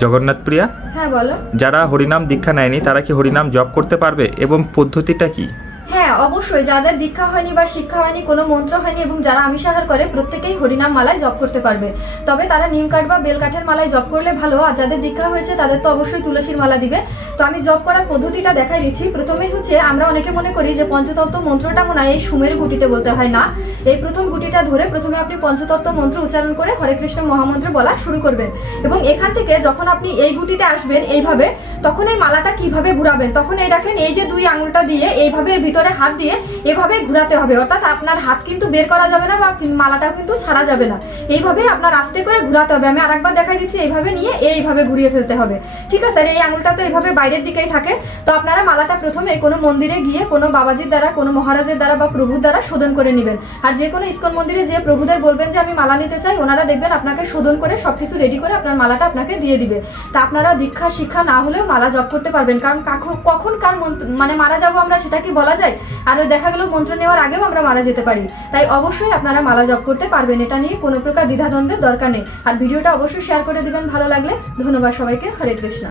জগন্নাথ প্রিয়া? হ্যাঁ বলো। যারা হরিনাম দীক্ষা নেয়নি তারা কি হরিনাম জপ করতে পারবে? এবং পদ্ধতিটা কি? হ্যাঁ অবশ্যই। যাদের দীক্ষা হয়নি বা শিক্ষা হয়নি কোনো মন্ত্র হয়নি এবং যারা আমিষ আহার করে প্রত্যেকেই হরিনাম মালায় জপ করতে পারবে। তবে তারা নিম কাঠ বা বেল কাঠের মালায় জপ করলে ভালো। আর যাদের দীক্ষা হয়েছে তাদের তো অবশ্যই তুলসীর মালা দিবে। তো আমি জপ করার পদ্ধতিটা দেখাই দিচ্ছি। প্রথমেই হচ্ছে আমরা অনেকে মনে করি যে পঞ্চতত্ত্ব মন্ত্রটা মনে হয় এই সুমের গুটিতে বলতে হয় না। এই প্রথম গুটিটা ধরে প্রথমে আপনি পঞ্চতত্ত্ব মন্ত্র উচ্চারণ করে হরে কৃষ্ণ মহামন্ত্র বলা শুরু করবেন। এবং এখান থেকে যখন আপনি এই গুটিতে আসবেন এইভাবে, তখন এই মালাটা কীভাবে ঘুরাবেন? তখন এই দেখেন, এই যে দুই আঙুলটা দিয়ে এইভাবে ভিতরে হাত দিয়ে এভাবে ঘুরাতে হবে। অর্থাৎ আপনার হাত কিন্তু বের করা যাবে না বা মালাটাও কিন্তু ছাড়া যাবে না। এইভাবে আপনার আস্তে করে ঘুরাতে হবে। আমি আরেকবার দেখাই দিচ্ছি, এইভাবে নিয়ে এইভাবে ঘুরিয়ে ফেলতে হবে। ঠিক আছে? এই আঙুলটা তো এইভাবে বাইরের দিকেই থাকে। তো আপনারা মালাটা প্রথমে কোনো মন্দিরে গিয়ে কোনো বাবাজির দ্বারা, কোনো মহারাজের দ্বারা বা প্রভুর দ্বারা শোধন করে নেবেন। আর যে কোনো ইস্কন মন্দিরে যে প্রভুদের বলবেন যে আমি মালা নিতে চাই, ওনারা দেখবেন আপনাকে শোধন করে সব কিছু রেডি করে আপনার মালাটা আপনাকে দিয়ে দিবে। তা আপনারা দীক্ষা, শিক্ষা না হলেও মালা জপ করতে পারবেন। কারণ কাখ- কখন কার মানে মারা যাব আমরা সেটা কি বলা যায়? আর দেখা গেল মন্ত্র নেওয়ার আগেও আমরা মারা যেতে পারি। তাই অবশ্যই আপনারা মালা জপ করতে পারবেন। এটা নিয়ে কোনো প্রকার দ্বিধাদ্বন্দ্বের দরকার নেই। আর ভিডিওটা অবশ্যই শেয়ার করে দিবেন ভালো লাগলে। ধন্যবাদ সবাইকে। হরে কৃষ্ণ।